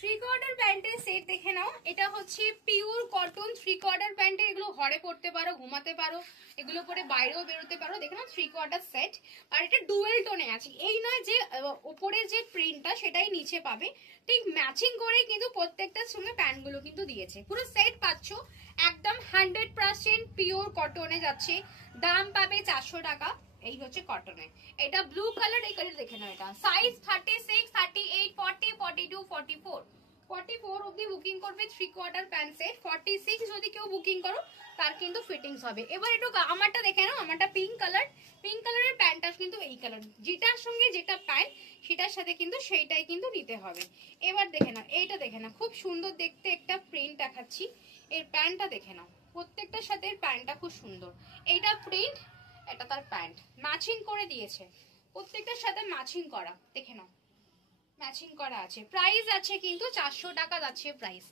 3/4 প্যান্টের সেট দেখে নাও। এটা হচ্ছে পিওর কটন 3/4 প্যান্টে, এগুলো ঘরে পড়তে পারো, ঘুমাতে পারো, এগুলো পরে বাইরেও বেরোতে পারো। দেখে নাও 3/4 সেট। আর এটা ডুয়েল টোনে আছে, এই নয় যে উপরে যে প্রিন্টটা সেটাই নিচে পাবে, ঠিক ম্যাচিং করে কিন্তু প্রত্যেকটার সঙ্গে প্যান্টগুলো কিন্তু দিয়েছে। পুরো সেট পাচ্ছ একদম 100% পিওর কটনে যাচ্ছে। দাম পাবে 400 টাকা। এই হচ্ছে কটনে, এটা ব্লু কালার, এই কালার দেখে নাও। এটা সাইজ 36, 38, 40, 42, 44 44 অবধি বুকিং করবে 3/4 প্যান্ট সেট। 46 যদি কেউ বুকিং করো তার কিন্তু ফিটিংস হবে। এবার একটু আমারটা দেখে নাও, আমারটা পিঙ্ক কালার। পিঙ্ক কালারের প্যান্টটা কিন্তু এই কালার, যেটার সঙ্গে যেটা প্যান্ট সেটার সাথে কিন্তু সেইটাই কিন্তু নিতে হবে। এবার দেখে নাও এইটা, দেখে নাও খুব সুন্দর দেখতে একটা প্রিন্ট দেখাচ্ছি। এর প্যান্টটা দেখে নাও, প্রত্যেকটার সাথে প্যান্টটা খুব সুন্দর। এইটা প্রিন্ট, এটা তার প্যান্ট, ম্যাচিং করে দিয়েছে, প্রত্যেকটার সাথে ম্যাচিং করা। দেখে নাও ম্যাচিং করা আছে। প্রাইস আছে কিন্তু 400 টাকা যাচ্ছে প্রাইস,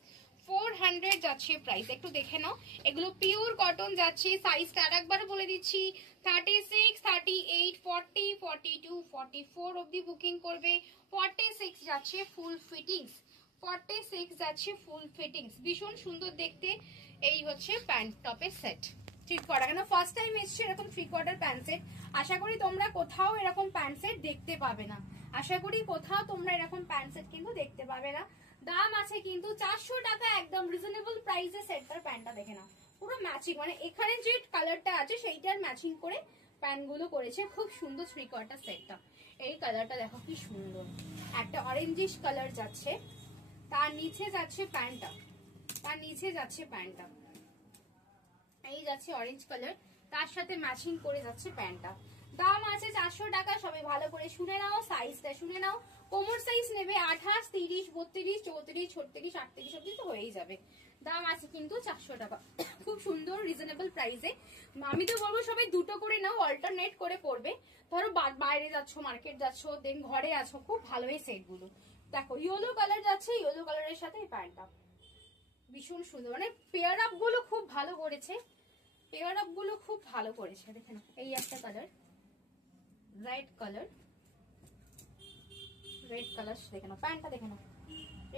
400 যাচ্ছে প্রাইস। একটু দেখে নাও, এগুলো পিওর কটন যাচ্ছে। সাইজটা আরেকবার বলে দিচ্ছি, 36, 38, 40, 42, 44 অবধি বুকিং করবে। 46 যাচ্ছে ফুল ফিটিংস, 46 যাচ্ছে ফুল ফিটিংস, ভীষণ সুন্দর দেখতে। এই হচ্ছে প্যান্ট টপের সেট 3/4। কেন ফার্স্ট টাইম এসছে এরকম 3/4 প্যান্ট সেট। আশা করি তোমরা কোথাও এরকম প্যান্ট সেট দেখতে পাবে না, আশা করি কোথাও তোমরা এরকম প্যান্ট সেট কিন্তু দেখতে পাবে না। দাম আছে কিন্তু 400 টাকা, একদম রিজনেবল প্রাইসে সেটটার প্যান্টটা দেখে নাও, পুরো ম্যাচিং, মানে এখানে যে কালারটা আছে সেইটার ম্যাচিং করে প্যান্ট গুলো করেছে। খুব সুন্দর 3/4 সেটটা। এই কালারটা দেখো কি সুন্দর, একটা অরেঞ্জিশ কালার যাচ্ছে, তার নিচে যাচ্ছে প্যান্টটা, তার নিচে যাচ্ছে প্যান্টটা, এই যাচ্ছে অরেঞ্জ কালার, তার সাথে ম্যাচিং করে যাচ্ছে প্যান্টটা। দাম আছে 400 টাকা। সবাই ভালো করে শুনে নাও, সাইজটা শুনে নাও। কোমর সাইজ নেবে 28, 30, 32, 34, 36, 38 অব্দি তো হয়েই যাবে। দাম আছে কিন্তু 400 টাকা, খুব সুন্দর রিজনেবল প্রাইসে। আমি তো বলবো সবাই দুটো করে নাও, অল্টারনেট করে পড়বে। ধরো বাইরে যাচ্ছ, মার্কেট যাচ্ছ, দেন ঘরে আছো, খুব ভালো এই সেট গুলো। দেখো ইয়েলো কালার যাচ্ছে, ইয়েলো কালারের সাথে এই প্যান্টটা ভীষণ সুন্দর, মানে পেয়ার আপ গুলো খুব ভালো করেছে, পেয়ার আপ গুলো খুব ভালো করেছে। দেখে নাও এই একটা colour, red colour, red colour দেখে নাও, প্যান্টটা দেখে নাও,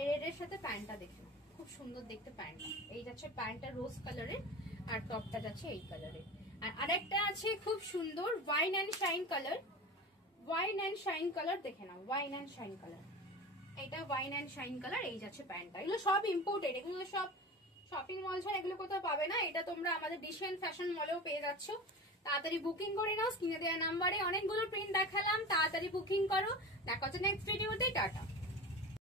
রেড এর সাথে প্যান্টটা দেখে নাও, খুব সুন্দর দেখতে প্যান্টটা। এই যাচ্ছে প্যান্টটা রোজ কালারের, আর টপটা যাচ্ছে এই কালারের। আর আরেকটা আছে খুব সুন্দর wine and shine colour, wine and shine colour দেখে নাও, ওয়াইন অ্যান্ড শাইন কালার, এটা ওয়াইন অ্যান্ড শাইন কালার। এই যাচ্ছে প্যান্টটা, এগুলো সব ইম্পোর্টেড, এগুলো সব শপিং মল ছাড়া এগুলো কোথাও পাবে না। এটা তোমরা আমাদের ডিসেন ফ্যাশন মলেও পেয়ে যাচ্ছ। তাড়াতাড়ি বুকিং করে নাও, স্ক্রিনে দেওয়া নাম্বারে অনেকগুলো প্রিন্ট দেখালাম, তাড়াতাড়ি বুকিং করো। দেখা হচ্ছে নেক্সট ভিডিওতে, টাটা।